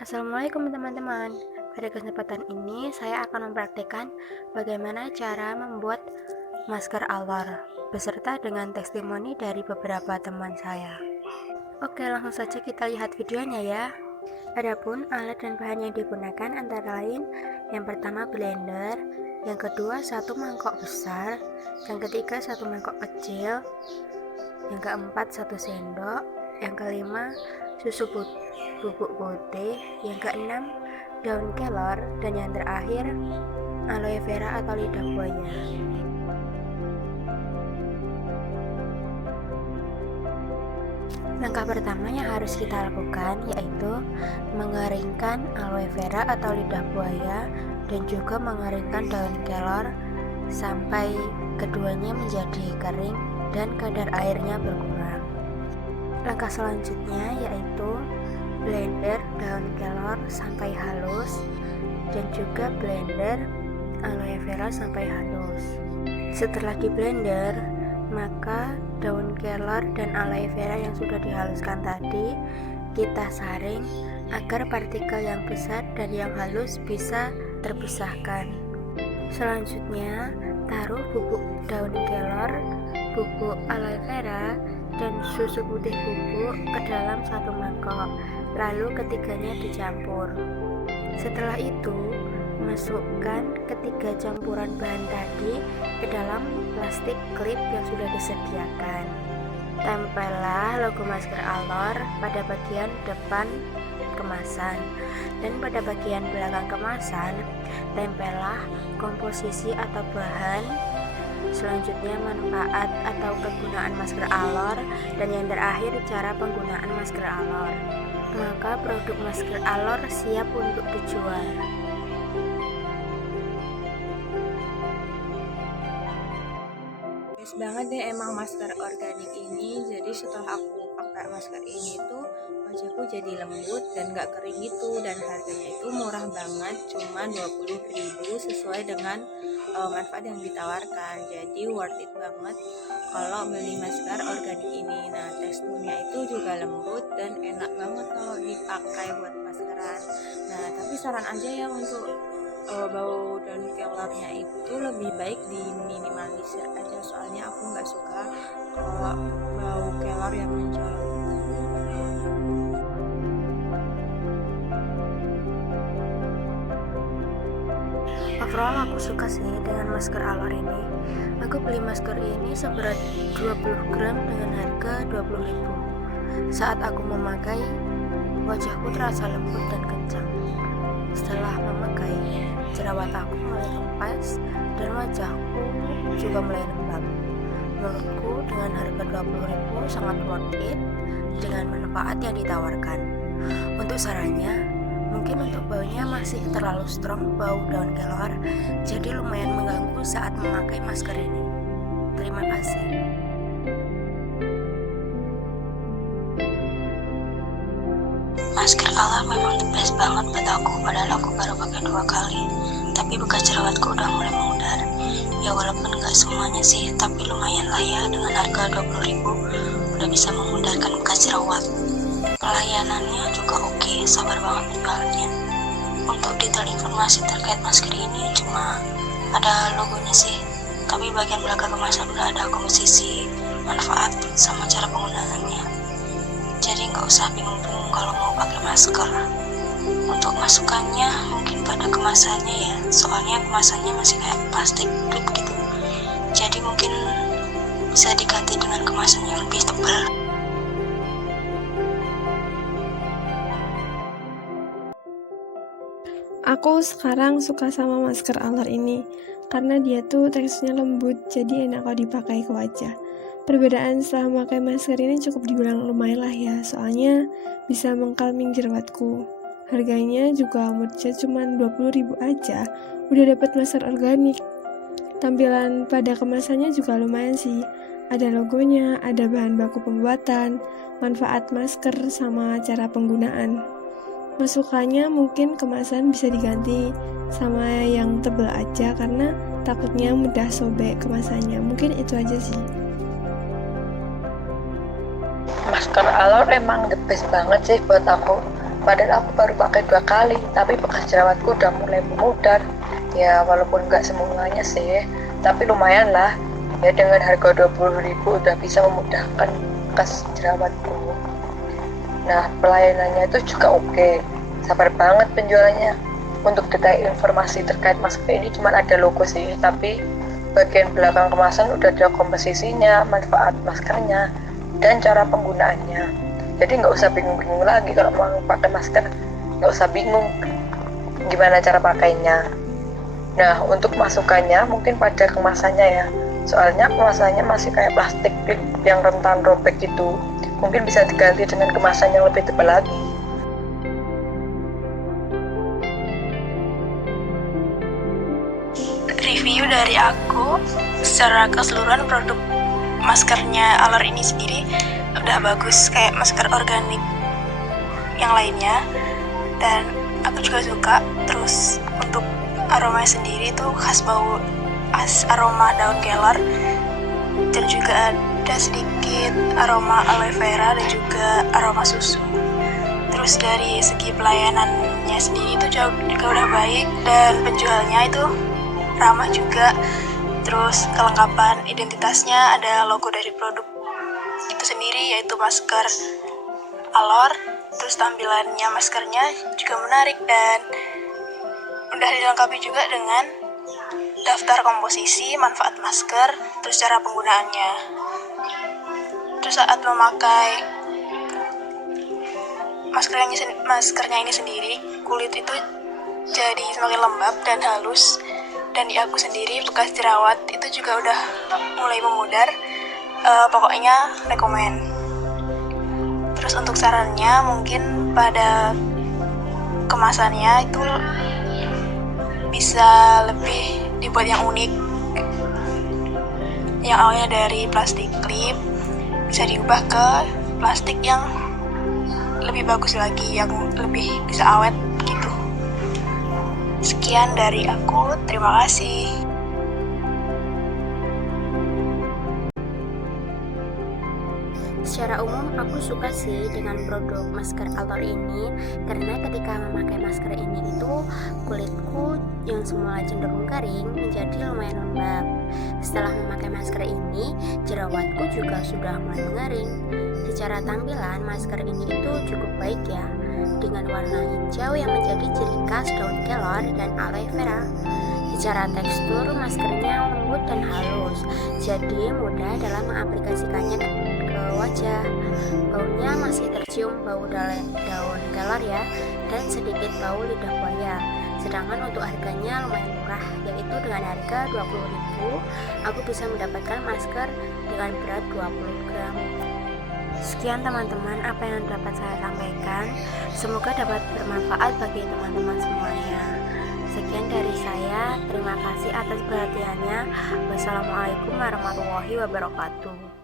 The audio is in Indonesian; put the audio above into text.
Assalamualaikum teman-teman. Pada kesempatan ini saya akan mempraktikkan bagaimana cara membuat masker alor beserta dengan testimoni dari beberapa teman saya. Oke, langsung saja kita lihat videonya ya. Adapun alat dan bahan yang digunakan antara lain yang pertama blender, yang kedua satu mangkok besar, yang ketiga satu mangkok kecil, yang keempat satu sendok, yang kelima susu bubuk putih, yang keenam daun kelor, dan yang terakhir aloe vera atau lidah buaya. Langkah pertama yang harus kita lakukan yaitu mengeringkan aloe vera atau lidah buaya dan juga mengeringkan daun kelor sampai keduanya menjadi kering dan kadar airnya berkurang. Langkah selanjutnya yaitu blender daun kelor sampai halus dan juga blender aloe vera sampai halus. Setelah di blender, maka daun kelor dan aloe vera yang sudah dihaluskan tadi kita saring agar partikel yang besar dan yang halus bisa terpisahkan. Selanjutnya, taruh bubuk daun kelor, bubuk aloe vera, dan susu putih bubuk ke dalam satu mangkok, lalu ketiganya dicampur. Setelah itu, masukkan ketiga campuran bahan tadi ke dalam plastik klip yang sudah disediakan. Tempellah logo masker alor pada bagian depan kemasan, dan pada bagian belakang kemasan tempellah komposisi atau bahan. Selanjutnya manfaat atau kegunaan masker alor, dan yang terakhir cara penggunaan masker alor. Maka produk masker alor siap untuk dijual. Best banget deh emang masker organik ini. Jadi setelah aku pakai masker ini tuh wajahku jadi lembut dan gak kering gitu, dan harganya itu murah banget, cuma 20.000 sesuai dengan manfaat yang ditawarkan. Jadi worth it banget kalau beli masker organik ini. Nah, teksturnya itu juga lembut dan enak banget kalau dipakai buat maskeran. Nah, tapi saran aja ya untuk bau daun kelornya itu lebih baik diminimalisir aja, soalnya aku nggak suka kalau bau kelor yang mencolok. Overall aku suka sih dengan masker alor ini. Aku beli masker ini seberat 20 gram dengan harga 20.000. Saat aku memakai, wajahku terasa lembut dan kencang. Setelah memakai, jerawat aku mulai kempes dan wajahku juga mulai lembab. Menurutku dengan harga 20.000 sangat worth it dengan manfaat yang ditawarkan. Untuk sarannya, mungkin untuk baunya masih terlalu strong bau daun kelor, jadi lumayan mengganggu saat memakai masker ini. Terima kasih. Masker alor memang the best banget buat aku, padahal aku baru pakai 2 kali. Tapi bekas jerawatku udah mulai memudar. Ya walaupun gak semuanya sih, tapi lumayan lah ya, dengan harga 20.000 udah bisa memudarkan bekas jerawat. Pelayanannya juga oke, sabar banget penjualnya. Untuk detail informasi terkait masker ini cuma ada logonya sih, tapi bagian belakang kemasan udah ada komposisi, manfaat, sama cara penggunaannya. Jadi nggak usah bingung-bingung kalau mau pakai masker. Untuk masukannya mungkin pada kemasannya ya, soalnya kemasannya masih kayak plastik klip gitu. Jadi mungkin bisa diganti dengan kemasan yang lebih tebal. Aku sekarang suka sama masker alor ini karena dia tuh teksturnya lembut, jadi enak kalau dipakai ke wajah. Perbedaan setelah memakai masker ini cukup dibilang lumayan lah ya, soalnya bisa mengkalming jerawatku. Harganya juga murah, cuma 20.000 aja udah dapat masker organik. Tampilan pada kemasannya juga lumayan sih, ada logonya, ada bahan baku pembuatan, manfaat masker, sama cara penggunaan. Masukannya mungkin kemasan bisa diganti sama yang tebal aja karena takutnya mudah sobek kemasannya. Mungkin itu aja sih. Masker alor emang the best banget sih buat aku, Padahal aku baru pakai 2 kali, tapi bekas jerawatku udah mulai memudar. Ya walaupun nggak semuanya sih, tapi lumayan lah. Ya dengan harga 20.000 udah bisa memudahkan bekas jerawatku. Nah pelayanannya itu juga oke, sabar banget penjualannya. Untuk detail informasi terkait masker ini cuma ada logo sih, tapi bagian belakang kemasan udah ada komposisinya, manfaat maskernya, dan cara penggunaannya. Jadi nggak usah bingung-bingung lagi kalau mau pakai masker, nggak usah bingung gimana cara pakainya. Nah untuk masukannya mungkin pada kemasannya ya, soalnya kemasannya masih kayak plastik yang rentan robek gitu. Mungkin bisa diganti dengan kemasan yang lebih tebal lagi. Review dari aku, secara keseluruhan produk maskernya Alor ini sendiri udah bagus kayak masker organik yang lainnya, dan aku juga suka. Terus untuk aromanya sendiri tuh khas aroma daun kelor, dan juga ada sedikit aroma aloe vera dan juga aroma susu. Terus dari segi pelayanannya sendiri itu juga udah baik, dan penjualnya itu ramah juga. Terus kelengkapan identitasnya ada logo dari produk itu sendiri, yaitu masker Alor. Terus tampilannya maskernya juga menarik dan udah dilengkapi juga dengan daftar komposisi, manfaat masker, terus cara penggunaannya. Terus saat memakai maskernya ini sendiri, kulit itu jadi semakin lembab dan halus. Dan di aku sendiri bekas jerawat itu juga udah mulai memudar. Pokoknya rekomen. Terus untuk sarannya mungkin pada kemasannya itu bisa lebih dibuat yang unik. Yang awalnya dari plastik klip bisa diubah ke plastik yang lebih bagus lagi, yang lebih bisa awet gitu. Sekian dari aku, terima kasih. Secara umum aku suka sih dengan produk masker Alor ini, karena ketika memakai masker ini itu kulitku yang semula cenderung kering menjadi lumayan lembab. Setelah memakai masker ini, jerawatku juga sudah mulai mengering. Secara tampilan masker ini itu cukup baik ya, dengan warna hijau yang menjadi ciri khas daun kelor dan aloe vera. Secara tekstur maskernya lembut dan halus, jadi mudah dalam mengaplikasikannya ke wajah. Baunya masih tercium bau daun kelor ya, dan sedikit bau lidah buaya. Sedangkan untuk harganya lumayan murah, yaitu dengan harga 20.000 aku bisa mendapatkan masker dengan berat 20 gram. Sekian teman-teman apa yang dapat saya sampaikan, semoga dapat bermanfaat bagi teman-teman semuanya. Sekian dari saya, terima kasih atas perhatiannya. Wassalamualaikum warahmatullahi wabarakatuh.